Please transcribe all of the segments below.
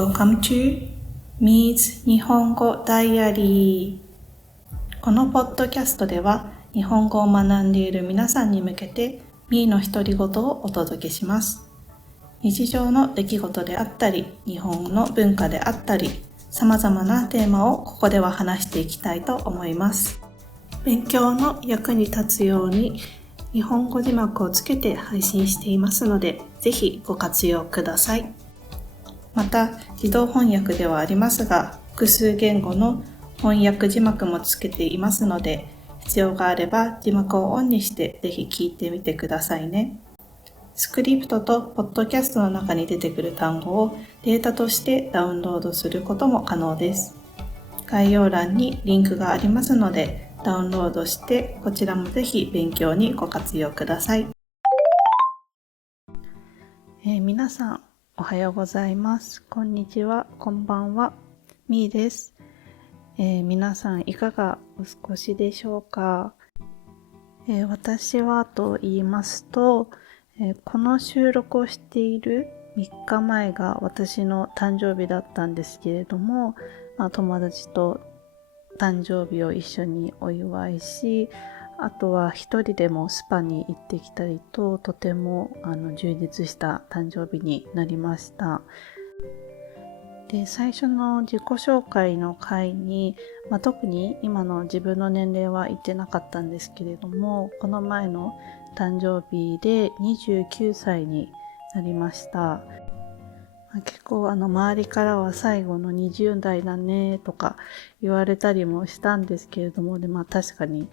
Welcome to Mi's 日本語ダイアリー。このポッドキャストでは日本語を学んでいる皆さんに向けて Mi の独り言をお届けします。日常の出来事であったり、日本の文化であったり、様々なテーマをここでは話していきたいと思います。勉強の役に立つように日本語字幕をつけて配信していますので、ぜひご活用ください。また、自動翻訳ではありますが、複数言語の翻訳字幕もつけていますので、必要があれば字幕をオンにしてぜひ聞いてみてくださいね。スクリプトとポッドキャストの中に出てくる単語をデータとしてダウンロードすることも可能です。概要欄にリンクがありますので、ダウンロードしてこちらもぜひ勉強にご活用ください。皆さんおはようございます。こんにちは、こんばんは。みーです。皆さんいかがお過ごしでしょうか。私はと言いますと、この収録をしている3日前が私の誕生日だったんですけれども、友達と誕生日を一緒にお祝いし、あとは一人でもスパに行ってきたりと、とても充実した誕生日になりました。で、最初の自己紹介の回に、特に今の自分の年齢は言ってなかったんですけれども、この前の誕生日で29歳になりました。結構周りからは最後の20代だねとか言われたりもしたんですけれども、で確かに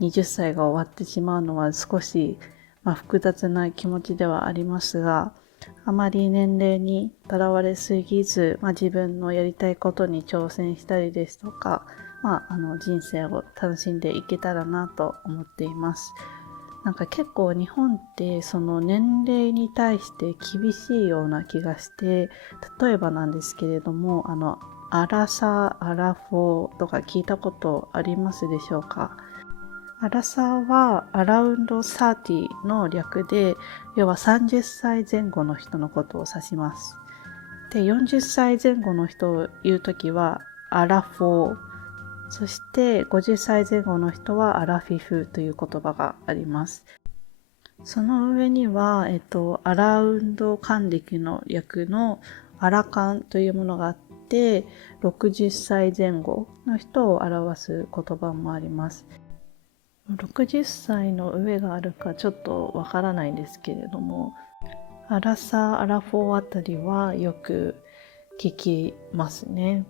20歳が終わってしまうのは少し、複雑な気持ちではありますが、あまり年齢にとらわれすぎず、自分のやりたいことに挑戦したりですとか、人生を楽しんでいけたらなと思っています。結構日本ってその年齢に対して厳しいような気がして、例えばなんですけれども、アラサー、アラフォーとか聞いたことありますでしょうか。アラサーはアラウンド30の略で、要は30歳前後の人のことを指します。で、40歳前後の人を言うときはアラフォー、そして50歳前後の人はアラフィフという言葉があります。その上には、アラウンド還暦の略のアラカンというものがあって、60歳前後の人を表す言葉もあります。60歳の上があるかちょっとわからないんですけれども、アラサー、アラフォーあたりはよく聞きますね。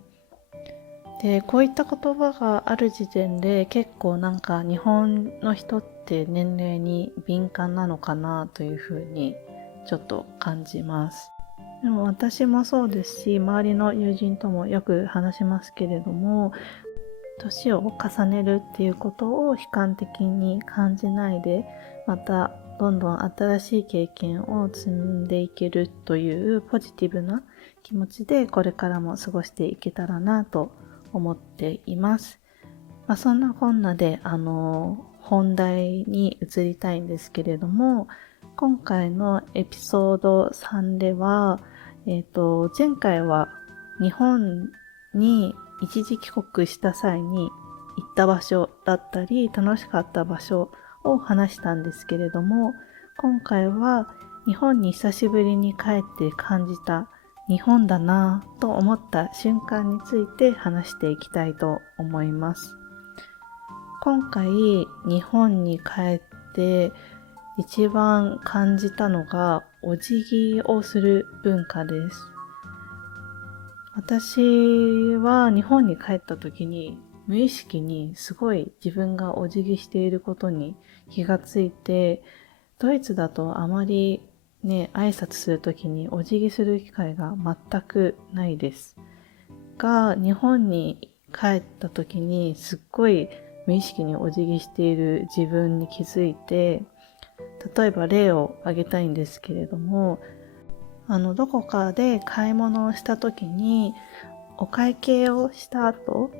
で、こういった言葉がある時点で結構日本の人って年齢に敏感なのかなというふうにちょっと感じます。でも私もそうですし、周りの友人ともよく話しますけれども、年を重ねるっていうことを悲観的に感じないで、またどんどん新しい経験を積んでいけるというポジティブな気持ちでこれからも過ごしていけたらなと思っています。そんなこんなで本題に移りたいんですけれども、今回のエピソード3では、前回は日本に一時帰国した際に行った場所だったり楽しかった場所を話したんですけれども、今回は日本に久しぶりに帰って感じた日本だなぁと思った瞬間について話していきたいと思います。今回日本に帰って一番感じたのがお辞儀をする文化です。私は日本に帰った時に無意識にすごい自分がお辞儀していることに気がついて、ドイツだとあまりね、挨拶する時にお辞儀する機会が全くないです。が、日本に帰った時にすっごい無意識にお辞儀している自分に気づいて、例えば例を挙げたいんですけれども、どこかで買い物をした時にお会計をした後、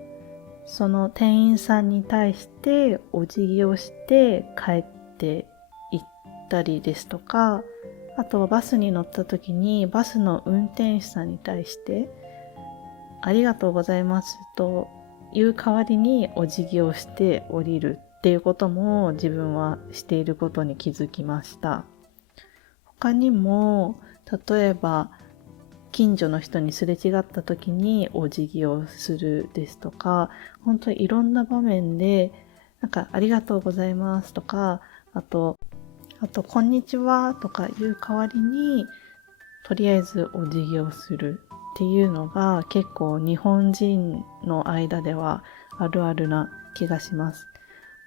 その店員さんに対してお辞儀をして帰っていったりですとか、あとバスに乗った時にバスの運転手さんに対してありがとうございますという代わりにお辞儀をして降りるっていうことも自分はしていることに気づきました。他にも例えば近所の人にすれ違った時にお辞儀をするですとか、本当にいろんな場面でありがとうございますとか、あとこんにちはとかいう代わりにとりあえずお辞儀をするっていうのが結構日本人の間ではあるあるな気がします。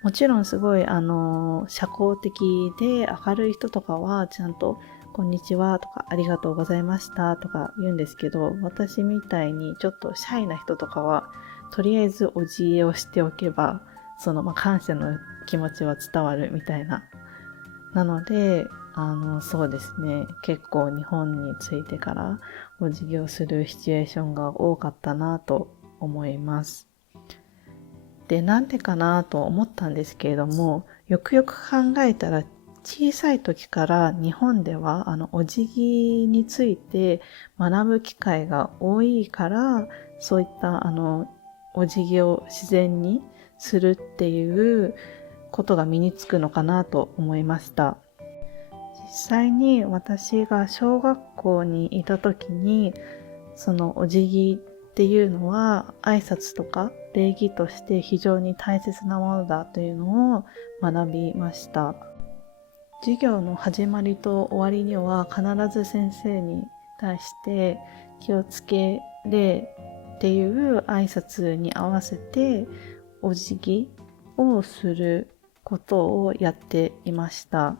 もちろんすごい社交的で明るい人とかはちゃんとこんにちはとかありがとうございましたとか言うんですけど、私みたいにちょっとシャイな人とかはとりあえずお辞儀をしておけば感謝の気持ちは伝わるみたいな。なのでそうですね、結構日本に着いてからお辞儀をするシチュエーションが多かったなと思います。で、なんでかなと思ったんですけれども、よくよく考えたら小さい時から日本ではお辞儀について学ぶ機会が多いから、そういったお辞儀を自然にするっていうことが身につくのかなと思いました。実際に私が小学校にいた時にそのお辞儀っていうのは挨拶とか礼儀として非常に大切なものだというのを学びました。授業の始まりと終わりには必ず先生に対して気をつけ礼っていう挨拶に合わせてお辞儀をすることをやっていました。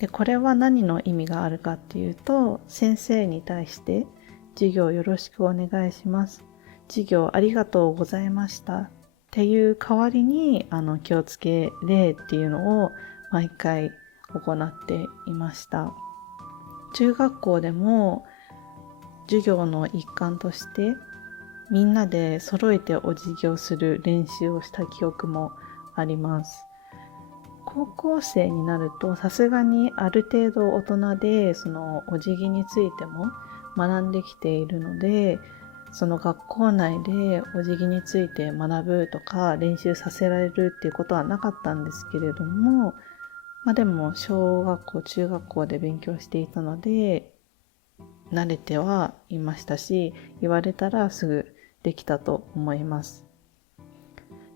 で、これは何の意味があるかっていうと、先生に対して授業よろしくお願いします。授業ありがとうございました。っていう代わりに気をつけ礼っていうのを毎回行っていました。中学校でも授業の一環としてみんなで揃えてお辞儀をする練習をした記憶もあります。高校生になるとさすがにある程度大人でそのお辞儀についても学んできているので、その学校内でお辞儀について学ぶとか練習させられるっていうことはなかったんですけれども、でも小学校中学校で勉強していたので慣れてはいましたし、言われたらすぐできたと思います。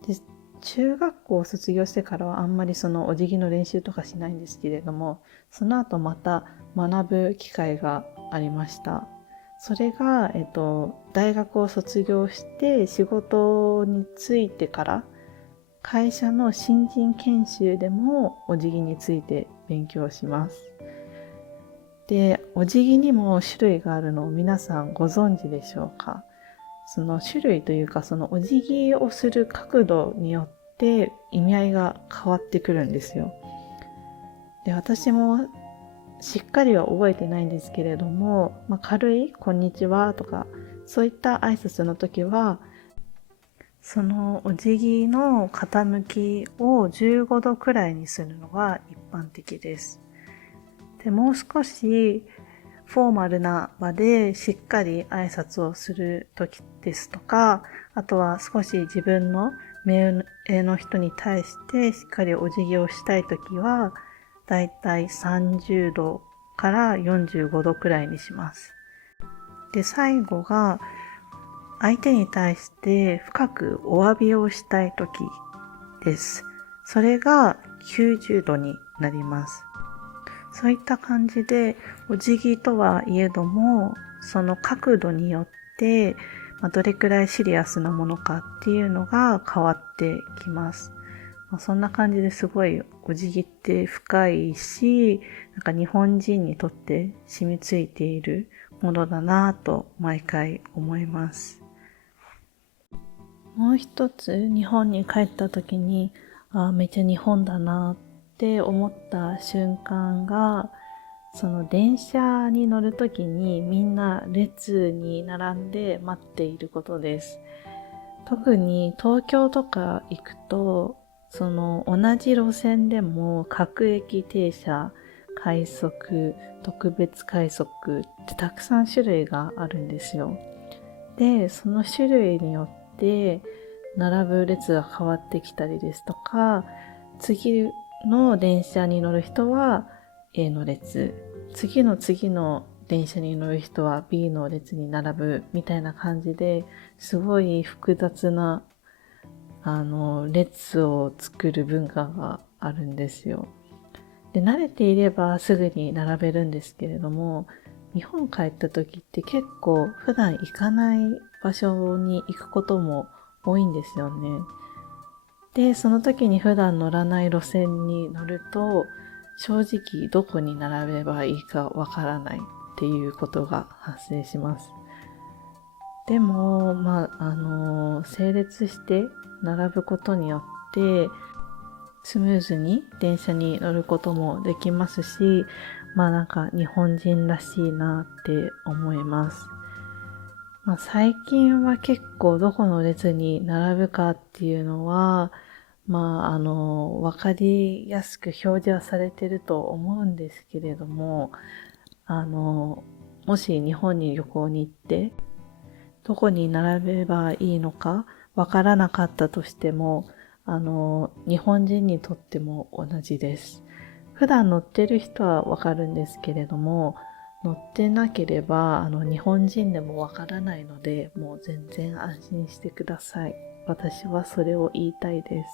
で、中学校を卒業してからはあんまりそのお辞儀の練習とかしないんですけれども、その後また学ぶ機会がありました。それが、大学を卒業して仕事に就いてから会社の新人研修でもお辞儀について勉強します。で、お辞儀にも種類があるのを皆さんご存知でしょうか？その種類というか、そのお辞儀をする角度によって意味合いが変わってくるんですよ。で、私もしっかりは覚えてないんですけれども、軽いこんにちはとかそういった挨拶の時はそのお辞儀の傾きを15度くらいにするのが一般的です。で、もう少しフォーマルな場でしっかり挨拶をする時ですとか、あとは少し自分の目上の人に対してしっかりお辞儀をしたい時は、だいたい30度から45度くらいにします。で、最後が相手に対して深くお詫びをしたい時です。それが90度になります。そういった感じで、お辞儀とはいえども、その角度によって、どれくらいシリアスなものかっていうのが変わってきます。そんな感じですごいお辞儀って深いし、日本人にとって染みついているものだなぁと毎回思います。もう一つ日本に帰った時に、めっちゃ日本だなって思った瞬間が、その電車に乗るときにみんな列に並んで待っていることです。特に東京とか行くと、その同じ路線でも各駅停車、快速、特別快速ってたくさん種類があるんですよ。で、その種類によって並ぶ列が変わってきたりですとか、次の電車に乗る人は A の列、次の電車に乗る人は B の列に並ぶみたいな感じで、すごい複雑な列を作る文化があるんですよ。で、慣れていればすぐに並べるんですけれども、日本帰った時って結構普段行かない場所に行くことも多いんですよね。で、その時に普段乗らない路線に乗ると、正直どこに並べばいいかわからないっていうことが発生します。でも、整列して並ぶことによって、スムーズに電車に乗ることもできますし、日本人らしいなって思います。最近は結構どこの列に並ぶかっていうのは、わかりやすく表示はされてると思うんですけれども、もし日本に旅行に行って、どこに並べばいいのかわからなかったとしても、日本人にとっても同じです。普段乗ってる人はわかるんですけれども、乗ってなければ、日本人でもわからないので、もう全然安心してください。私はそれを言いたいで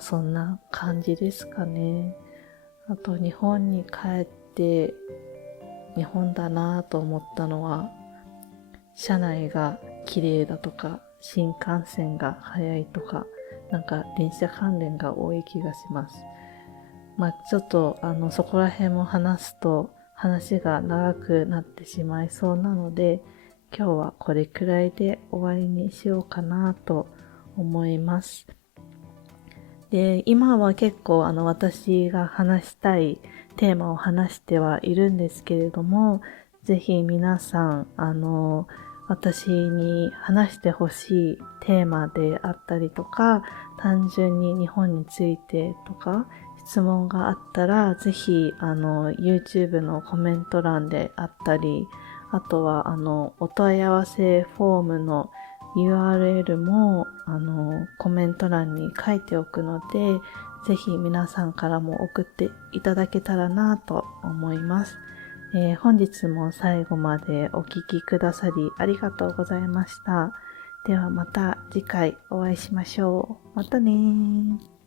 す。そんな感じですかね。あと、日本に帰って、日本だなぁと思ったのは、車内が綺麗だとか、新幹線が早いとか、電車関連が多い気がします。ちょっとそこら辺も話すと話が長くなってしまいそうなので、今日はこれくらいで終わりにしようかなと思います。で、今は結構私が話したいテーマを話してはいるんですけれども、ぜひ皆さん、私に話してほしいテーマであったりとか、単純に日本についてとか、質問があったら、ぜひ、YouTube のコメント欄であったり、あとは、お問い合わせフォームの URL も、コメント欄に書いておくので、ぜひ皆さんからも送っていただけたらなと思います。本日も最後までお聞きくださりありがとうございました。ではまた次回お会いしましょう。またねー。